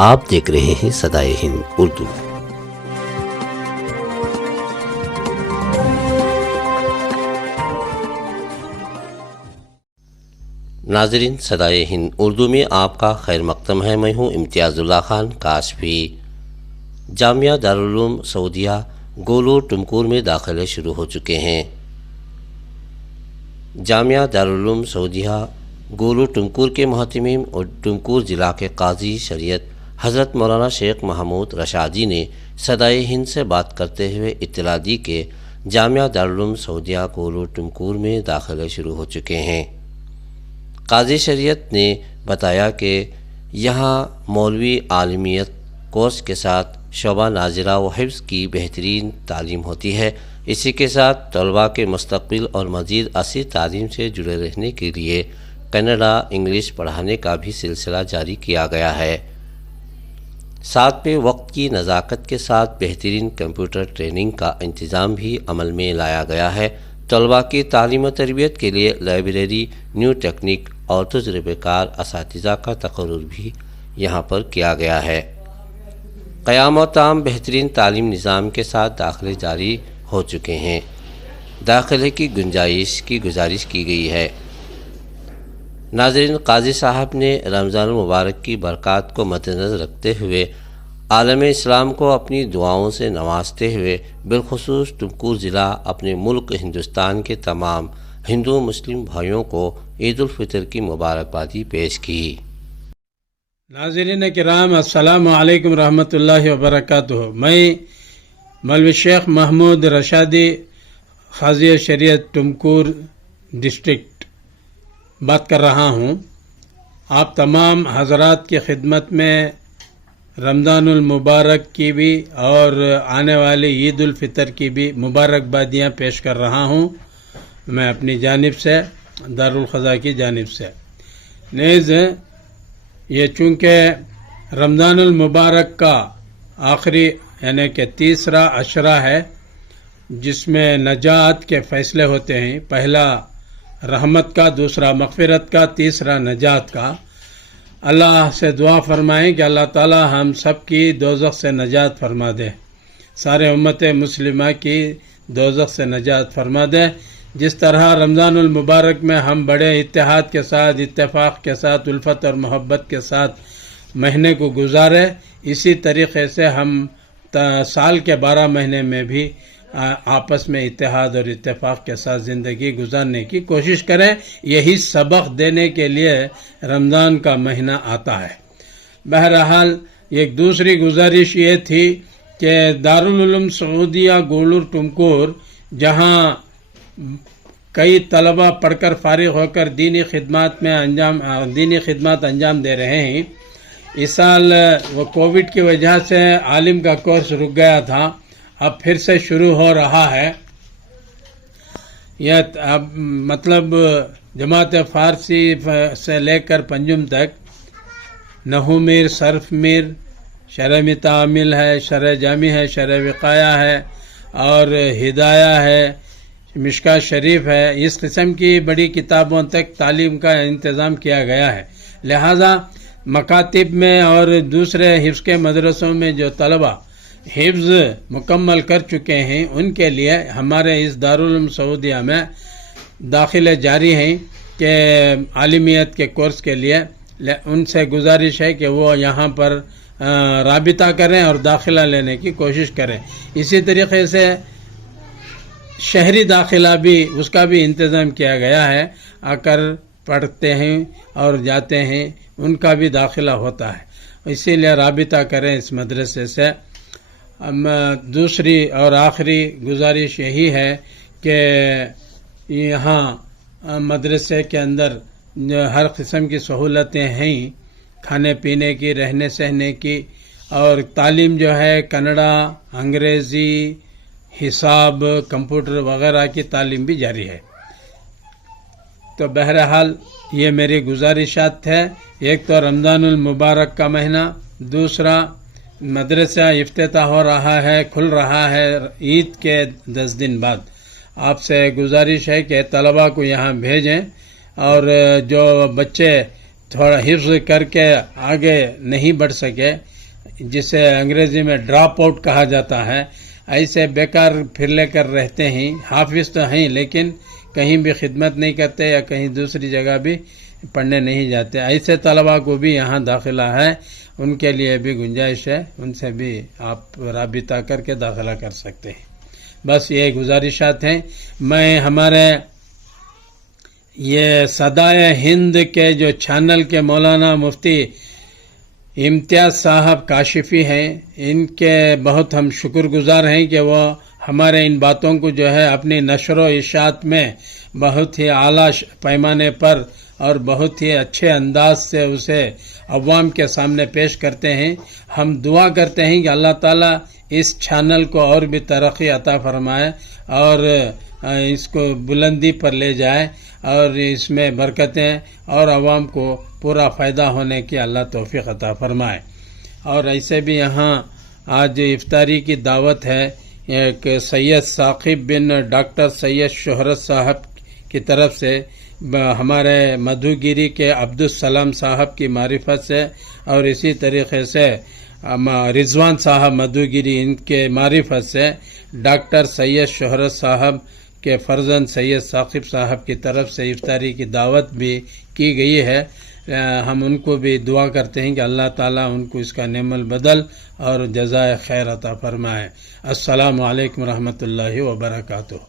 آپ دیکھ رہے ہیں صدائے ہند اردو۔ ناظرین، صدائے ہند اردو میں آپ کا خیر مقدم ہے۔ میں ہوں امتیاز اللہ خان کاشفی۔ جامعہ دارالعلوم سعودیہ گولور ٹمکور میں داخلے شروع ہو چکے ہیں۔ جامعہ دارالعلوم سعودیہ گولور ٹمکور کے محتمم اور ٹمکور ضلع کے قاضی شریعت حضرت مولانا شیخ محمود رشادی نے صدائے ہند سے بات کرتے ہوئے اطلاع دی کہ جامعہ دارالعلوم سعودیہ گولور ٹمکور میں داخلے شروع ہو چکے ہیں۔ قاضی شریعت نے بتایا کہ یہاں مولوی عالمیت کورس کے ساتھ شعبہ ناظرہ و حفظ کی بہترین تعلیم ہوتی ہے۔ اسی کے ساتھ طلباء کے مستقبل اور مزید اعلیٰ تعلیم سے جڑے رہنے کے لیے کناڈا انگلش پڑھانے کا بھی سلسلہ جاری کیا گیا ہے۔ ساتھ میں وقت کی نزاکت کے ساتھ بہترین کمپیوٹر ٹریننگ کا انتظام بھی عمل میں لایا گیا ہے۔ طلباء کی تعلیم و تربیت کے لیے لائبریری، نیو ٹیکنیک اور تجربہ کار اساتذہ کا تقرر بھی یہاں پر کیا گیا ہے۔ قیام و تام بہترین تعلیم نظام کے ساتھ داخلے جاری ہو چکے ہیں۔ داخلے کی گزارش کی گئی ہے۔ ناظرین، قاضی صاحب نے رمضان المبارک کی برکات کو مد نظر رکھتے ہوئے عالم اسلام کو اپنی دعاؤں سے نوازتے ہوئے بالخصوص ٹمکور ضلع اپنے ملک ہندوستان کے تمام ہندو مسلم بھائیوں کو عید الفطر کی مبارکبادی پیش کی۔ ناظرین کرام، السلام علیکم رحمۃ اللہ وبرکاتہ۔ میں مولوی شیخ محمود رشادی قاضی شریعت ٹمکور ڈسٹرکٹ بات کر رہا ہوں۔ آپ تمام حضرات کی خدمت میں رمضان المبارک کی بھی اور آنے والی عید الفطر کی بھی مبارکبادیاں پیش کر رہا ہوں، میں اپنی جانب سے، دارالقضاء کی جانب سے۔ نیز یہ چونکہ رمضان المبارک کا آخری یعنی کہ تیسرا عشرہ ہے، جس میں نجات کے فیصلے ہوتے ہیں، پہلا رحمت کا، دوسرا مغفرت کا، تیسرا نجات کا۔ اللہ سے دعا فرمائیں کہ اللہ تعالی ہم سب کی دوزخ سے نجات فرما دے، سارے امت مسلمہ کی دوزخ سے نجات فرما دے۔ جس طرح رمضان المبارک میں ہم بڑے اتحاد کے ساتھ، اتفاق کے ساتھ، الفت اور محبت کے ساتھ مہینے کو گزارے، اسی طریقے سے ہم سال کے 12 مہینے میں بھی آپس میں اتحاد اور اتفاق کے ساتھ زندگی گزارنے کی کوشش کریں۔ یہی سبق دینے کے لیے رمضان کا مہینہ آتا ہے۔ بہرحال ایک دوسری گزارش یہ تھی کہ دارالعلوم سعودیہ گولور ٹمکور، جہاں کئی طلبہ پڑھ کر فارغ ہو کر دینی خدمات انجام دے رہے ہیں، اس سال وہ کووڈ کی وجہ سے عالم کا کورس رک گیا تھا، اب پھر سے شروع ہو رہا ہے۔ یہ اب مطلب جماعت فارسی سے لے کر پنجم تک نحو میر، صرف میر، شرح متعامل ہے، شرح جامع ہے، شرح وقایہ ہے اور ہدایہ ہے، مشکاۃ شریف ہے۔ اس قسم کی بڑی کتابوں تک تعلیم کا انتظام کیا گیا ہے۔ لہذا مکاتب میں اور دوسرے حفظ کے مدرسوں میں جو طلبہ حفظ مکمل کر چکے ہیں، ان کے لیے ہمارے اس دارالعلوم سعودیہ میں داخلے جاری ہیں کہ عالمیت کے کورس کے لیے ان سے گزارش ہے کہ وہ یہاں پر رابطہ کریں اور داخلہ لینے کی کوشش کریں۔ اسی طریقے سے شہری داخلہ بھی، اس کا بھی انتظام کیا گیا ہے، آ کر پڑھتے ہیں اور جاتے ہیں، ان کا بھی داخلہ ہوتا ہے، اسی لیے رابطہ کریں اس مدرسے سے۔ دوسری اور آخری گزارش یہی ہے کہ یہاں مدرسے کے اندر ہر قسم کی سہولتیں ہیں، کھانے پینے کی، رہنے سہنے کی، اور تعلیم جو ہے کنڑا، انگریزی، حساب، کمپیوٹر وغیرہ کی تعلیم بھی جاری ہے۔ تو بہرحال یہ میری گزارشات ہے۔ ایک تو رمضان المبارک کا مہینہ، دوسرا مدرسہ افتتاح ہو رہا ہے، کھل رہا ہے عید کے 10 دن بعد۔ آپ سے گزارش ہے کہ طلباء کو یہاں بھیجیں، اور جو بچے تھوڑا حفظ کر کے آگے نہیں بڑھ سکے، جسے انگریزی میں ڈراپ آؤٹ کہا جاتا ہے، ایسے بیکار پھر لے کر رہتے ہیں، حافظ تو ہیں لیکن کہیں بھی خدمت نہیں کرتے یا کہیں دوسری جگہ بھی پڑھنے نہیں جاتے، ایسے طلباء کو بھی یہاں داخلہ ہے، ان کے لیے بھی گنجائش ہے، ان سے بھی آپ رابطہ کر کے داخلہ کر سکتے ہیں۔ بس یہ گزارشات ہیں۔ میں ہمارے یہ صدائے ہند کے جو چینل کے مولانا مفتی امتیاز صاحب کاشفی ہیں، ان کے بہت ہم شکر گزار ہیں کہ وہ ہمارے ان باتوں کو جو ہے اپنی نشر و اشاعت میں بہت ہی اعلیٰ پیمانے پر اور بہت ہی اچھے انداز سے اسے عوام کے سامنے پیش کرتے ہیں۔ ہم دعا کرتے ہیں کہ اللہ تعالیٰ اس چینل کو اور بھی ترقی عطا فرمائے اور اس کو بلندی پر لے جائے اور اس میں برکتیں اور عوام کو پورا فائدہ ہونے کی اللہ توفیق عطا فرمائے۔ اور ایسے بھی یہاں آج افطاری کی دعوت ہے، ایک سید ثاقب بن ڈاکٹر سید شہرت صاحب کی طرف سے، ہمارے مدھوگیری کے عبدالسلام صاحب کی معرفت سے، اور اسی طریقے سے رضوان صاحب مدھوگیری ان کے معرفت سے ڈاکٹر سید شہرت صاحب کے فرزند سید ثاقب صاحب کی طرف سے افطاری کی دعوت بھی کی گئی ہے۔ ہم ان کو بھی دعا کرتے ہیں کہ اللہ تعالیٰ ان کو اس کا نعم البدل اور جزائے خیر عطا فرمائے۔ السلام علیکم ورحمۃ اللہ وبرکاتہ۔